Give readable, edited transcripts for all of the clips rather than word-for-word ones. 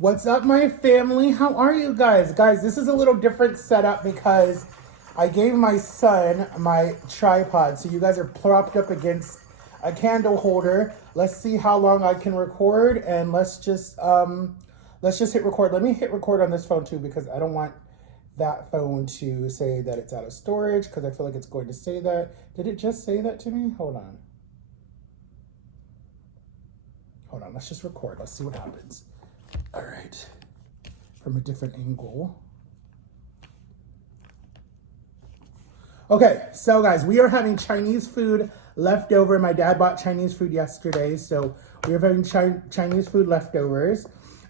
What's up, my family? How are you guys? Guys, this is a little different setup because I gave my son my tripod. So you guys are propped up against a candle holder. Let's see how long I can record, and let's just hit record. Let me hit record on this phone too because I don't want that phone to say that it's out of storage because I feel like it's going to say that. Did it just say that to me? Hold on. Hold on, let's just record. Let's see what happens. All right, from a different angle. Okay, so guys, we are having Chinese food left over. My dad bought Chinese food yesterday, so we are having Chinese food leftovers.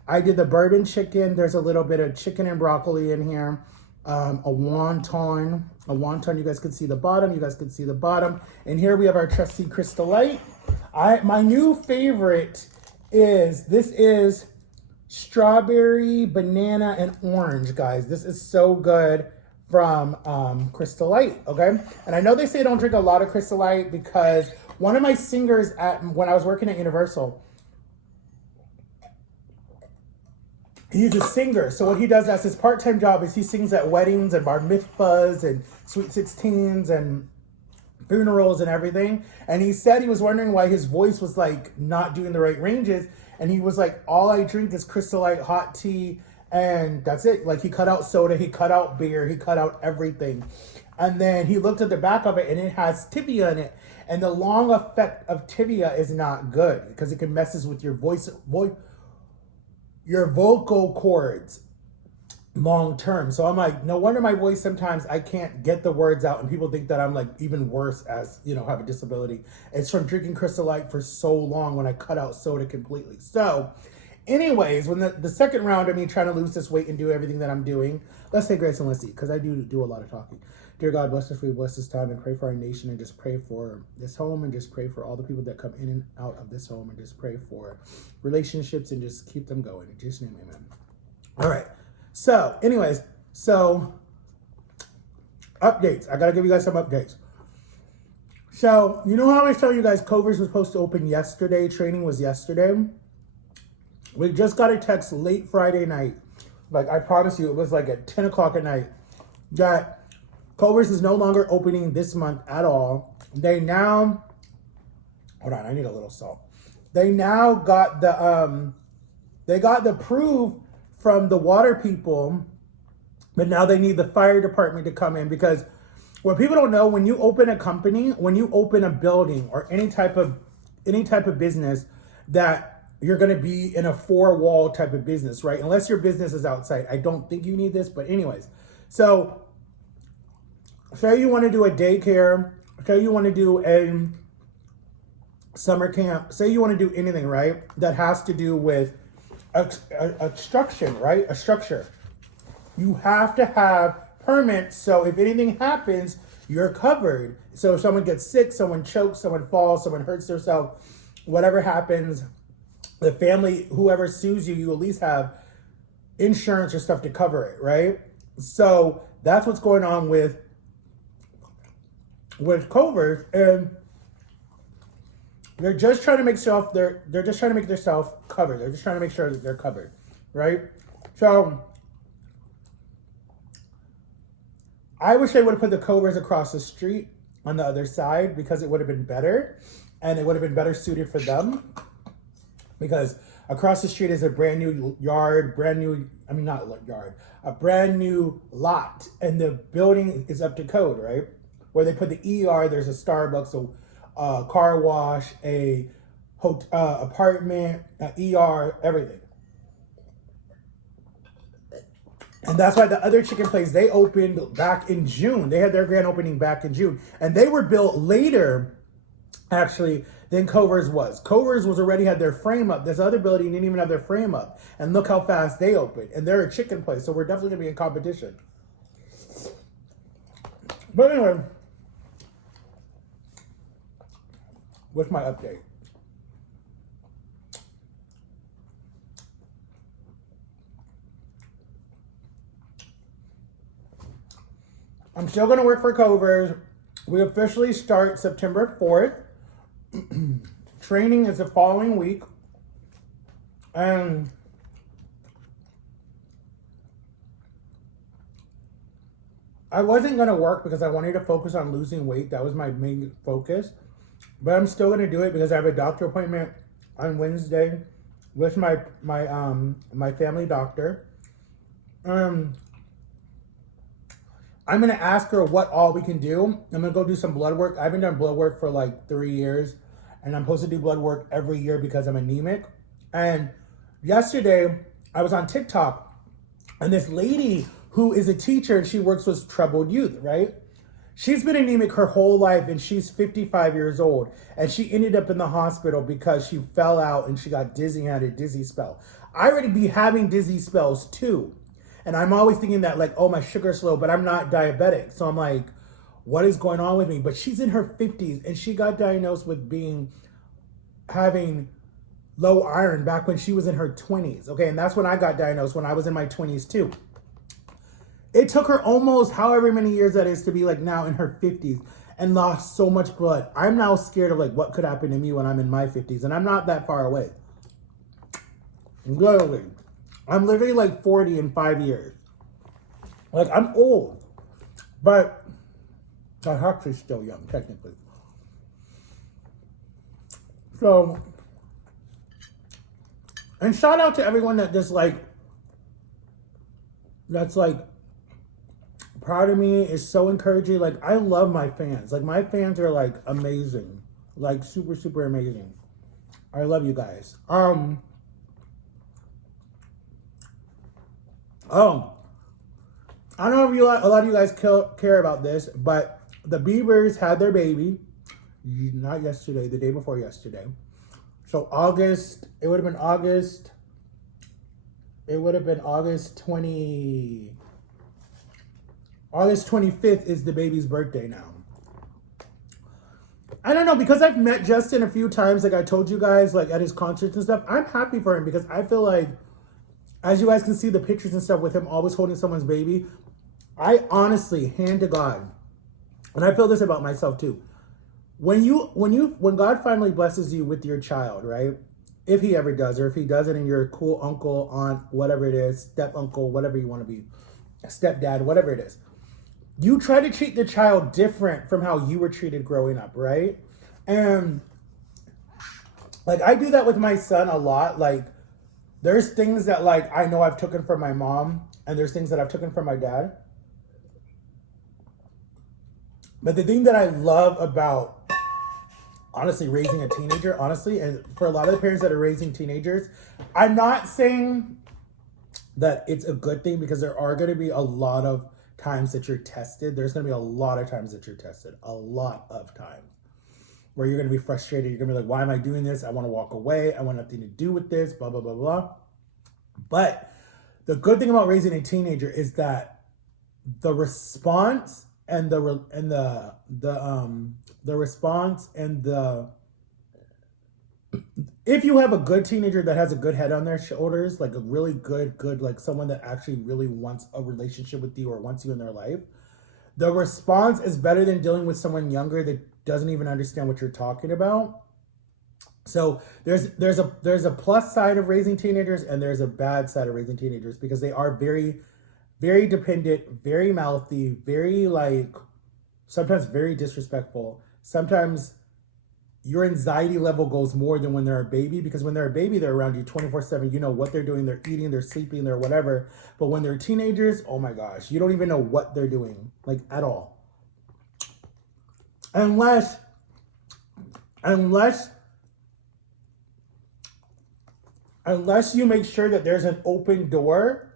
I did the bourbon chicken. There's a little bit of chicken and broccoli in here. A wonton. You guys can see the bottom. You guys can see the bottom. And here we have our trusty Crystal Light. My new favorite is strawberry, banana, and orange, guys. This is so good from Crystal Light, okay? And I know they say don't drink a lot of Crystal Light because one of my singers when I was working at Universal, he's a singer. So what he does as his part-time job is he sings at weddings and bar mitzvahs and sweet 16s and funerals and everything. And he said he was wondering why his voice was like not doing the right ranges. And he was like, all I drink is Crystal Light hot tea, and that's it. Like, he cut out soda, he cut out beer, he cut out everything. And then he looked at the back of it, and it has Tivia in it. And the long effect of Tivia is not good because it can messes with your your vocal cords long term. So I'm like, no wonder my voice sometimes I can't get the words out, and people think that I'm like even worse as, have a disability. It's from drinking Crystal Light for so long when I cut out soda completely. So anyways, when the second round of me trying to lose this weight and do everything that I'm doing, let's say grace and let's eat, because I do a lot of talking. Dear God, bless this food, bless this time, and pray for our nation, and just pray for this home, and just pray for all the people that come in and out of this home, and just pray for relationships, and just keep them going. In Jesus' name, amen. All right. So, anyways, updates. I gotta give you guys some updates. So, you know how I was telling you guys Culver's was supposed to open yesterday? Training was yesterday. We just got a text late Friday night. Like, I promise you, it was like at 10 o'clock at night that Culver's is no longer opening this month at all. They now, hold on, I need a little salt. They now got the proof from the water people, but now they need the fire department to come in, because what people don't know, when you open a company, when you open a building or any type of business, that you're going to be in a four-wall type of business, right? Unless your business is outside. I don't think you need this, but anyways. So say you want to do a daycare, say you want to do a summer camp, say you want to do anything, right, that has to do with a structure, right? A structure. You have to have permits, so if anything happens, you're covered. So if someone gets sick, someone chokes, someone falls, someone hurts themselves, whatever happens, the family, whoever sues you, you at least have insurance or stuff to cover it, right? So that's what's going on with Culver's, and they're just trying to make they're just trying to make themselves covered. They're just trying to make sure that they're covered, right? So I wish they would have put the Culver's across the street on the other side, because it would have been better, and it would have been better suited for them, because across the street is a brand new yard, a brand new lot, and the building is up to code, right? Where they put the ER, there's a Starbucks, a car wash, a apartment, an ER, everything. And that's why the other chicken place, they opened back in June. They had their grand opening back in June. And they were built later, actually, than Culver's was. Culver's was already had their frame up. This other building didn't even have their frame up. And look how fast they opened. And they're a chicken place, so we're definitely going to be in competition. But anyway, what's my update? I'm still going to work for Culver's. We officially start September 4th. Training is the following week. And I wasn't going to work because I wanted to focus on losing weight. That was my main focus. But I'm still going to do it because I have a doctor appointment on Wednesday with my family doctor. I'm going to ask her what all we can do. I'm going to go do some blood work. I haven't done blood work for like 3 years. And I'm supposed to do blood work every year because I'm anemic. And yesterday, I was on TikTok. And this lady who is a teacher and she works with troubled youth, right? She's been anemic her whole life and she's 55 years old. And she ended up in the hospital because she fell out and she got dizzy and had a dizzy spell. I already be having dizzy spells too. And I'm always thinking that like, oh, my sugar's low, but I'm not diabetic. So I'm like, what is going on with me? But she's in her 50s and she got diagnosed with having low iron back when she was in her 20s. Okay, and that's when I got diagnosed, when I was in my 20s too. It took her almost however many years that is to be like now in her 50s and lost so much blood. I'm now scared of like what could happen to me when I'm in my 50s, and I'm not that far away. Literally. I'm literally like 40 in 5 years. Like, I'm old, but I'm actually still young, technically. So, and shout out to everyone that just like, that's like proud of me, is so encouraging. Like, I love my fans. Like, my fans are like amazing, like super, super amazing. I love you guys. Oh, I don't know if a lot of you guys care about this, but the Biebers had their baby, not yesterday, the day before yesterday. So it would have been August 25th is the baby's birthday now. I don't know, because I've met Justin a few times, like I told you guys, like at his concerts and stuff. I'm happy for him because I feel like, as you guys can see the pictures and stuff with him always holding someone's baby, I honestly, hand to God, and I feel this about myself too. When God finally blesses you with your child, right? If he ever does, or if he doesn't, and you're a cool uncle, aunt, whatever it is, step uncle, whatever you want to be, stepdad, whatever it is, you try to treat the child different from how you were treated growing up, right? And like I do that with my son a lot. Like there's things that like I know I've taken from my mom, and there's things that I've taken from my dad. But the thing that I love about honestly raising a teenager, honestly, and for a lot of the parents that are raising teenagers, I'm not saying that it's a good thing, because there are going to be a lot of times that you're tested. There's going to be a lot of times that you're tested, a lot of times where you're going to be frustrated. You're going to be like, why am I doing this? I want to walk away. I want nothing to do with this, blah, blah, blah, blah. But the good thing about raising a teenager is that the response and the response and if you have a good teenager that has a good head on their shoulders, like a really good, like someone that actually really wants a relationship with you or wants you in their life, the response is better than dealing with someone younger that doesn't even understand what you're talking about. So there's a plus side of raising teenagers, and there's a bad side of raising teenagers, because they are very, very dependent, very mouthy, very like, sometimes very disrespectful. Sometimes your anxiety level goes more than when they're a baby, because when they're a baby, they're around you 24/7. You know what they're doing. They're eating, they're sleeping, they're whatever. But when they're teenagers, oh my gosh, you don't even know what they're doing, like at all. Unless you make sure that there's an open door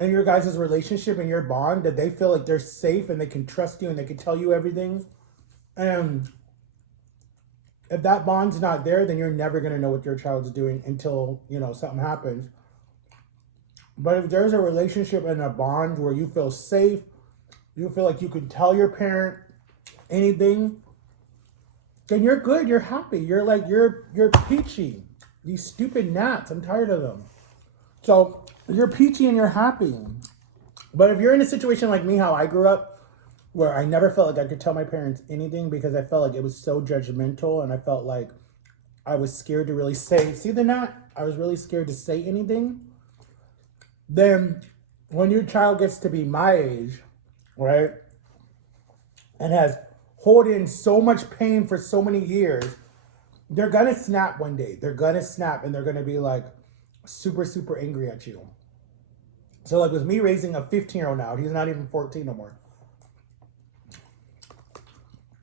in your guys' relationship and your bond, that they feel like they're safe and they can trust you and they can tell you everything. And if that bond's not there, then you're never going to know what your child's doing until, something happens. But if there's a relationship and a bond where you feel safe, you feel like you can tell your parent anything, then you're good, you're happy. You're like, you're peachy. These stupid gnats, I'm tired of them. So you're peachy and you're happy. But if you're in a situation like me, how I grew up, where I never felt like I could tell my parents anything because I felt like it was so judgmental, and I felt like I was scared to really see the gnat? I was really scared to say anything. Then when your child gets to be my age, right, and has held in so much pain for so many years, they're gonna snap one day. They're gonna snap and they're gonna be like super, super angry at you. So like with me raising a 15-year-old now, he's not even 14 no more.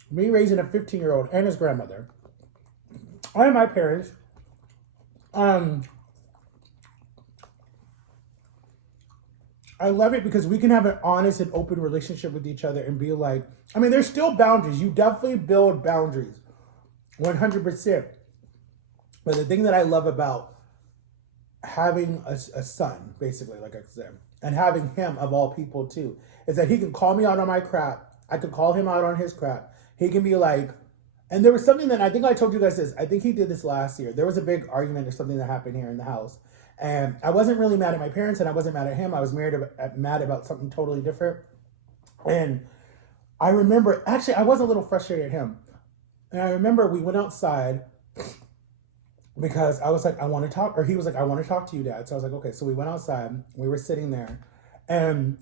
Me raising a 15-year-old and his grandmother, and my parents, I love it because we can have an honest and open relationship with each other and be like, I mean, there's still boundaries. You definitely build boundaries, 100%. But the thing that I love about having a son, basically, like I said, and having him of all people too, is that he can call me out on my crap. I could call him out on his crap. He can be like, and there was something that I think I told you guys this. I think he did this last year. There was a big argument or something that happened here in the house. And I wasn't really mad at my parents and I wasn't mad at him. I was mad about something totally different. And I remember, actually, I was a little frustrated at him. And I remember we went outside because I was like, I want to talk, or he was like, I want to talk to you, Dad. So I was like, okay. So we went outside. We were sitting there, and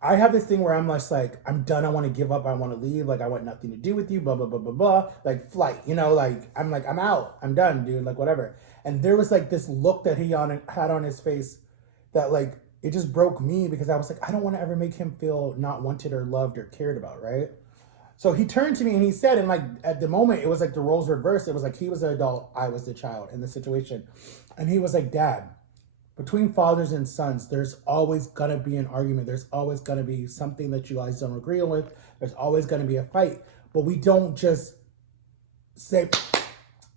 I have this thing where I'm just like, I'm done. I want to give up. I want to leave. Like, I want nothing to do with you. Blah blah blah blah blah. Like flight, like I'm out. I'm done, dude. Like whatever. And there was like this look that he had on his face that like it just broke me because I was like, I don't want to ever make him feel not wanted or loved or cared about, right? So he turned to me and he said, and like at the moment, it was like the roles reversed. It was like he was the adult, I was the child in the situation. And he was like, Dad, between fathers and sons, there's always gonna be an argument. There's always gonna be something that you guys don't agree with. There's always gonna be a fight. But we don't just say,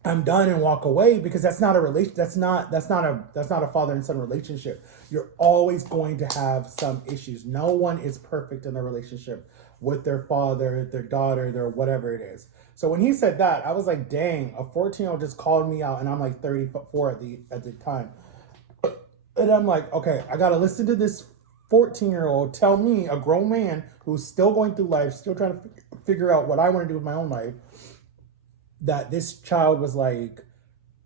I'm done and walk away, because that's not a relation. That's not a father and son relationship. You're always going to have some issues. No one is perfect in their relationship with their father, their daughter, their whatever it is. So when he said that, I was like, dang, a 14-year-old just called me out, and I'm like 34 at the time. And I'm like, okay, I gotta listen to this 14-year-old tell me, a grown man who's still going through life, still trying to figure out what I want to do with my own life, that this child was like,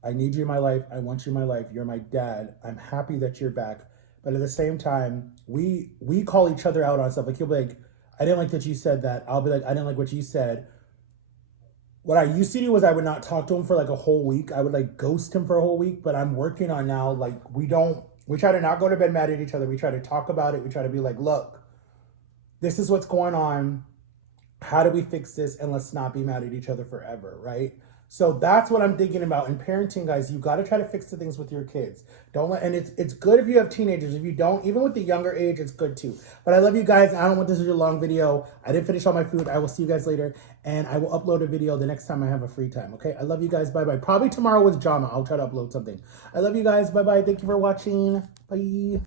I need you in my life. I want you in my life. You're my dad. I'm happy that you're back. But at the same time, we call each other out on stuff. Like he'll be like, I didn't like that you said that. I'll be like, I didn't like what you said. What I used to do was I would not talk to him for like a whole week. I would like ghost him for a whole week. But I'm working on now, like we try to not go to bed mad at each other. We try to talk about it. We try to be like, look, this is what's going on. How do we fix this? And let's not be mad at each other forever, right? So that's what I'm thinking about. In parenting, guys, you got to try to fix the things with your kids. Don't let, and it's good if you have teenagers. If you don't, even with the younger age, it's good too. But I love you guys. I don't want this to be a long video. I didn't finish all my food. I will see you guys later. And I will upload a video the next time I have a free time. Okay. I love you guys. Bye-bye. Probably tomorrow with Jama. I'll try to upload something. I love you guys. Bye-bye. Thank you for watching. Bye.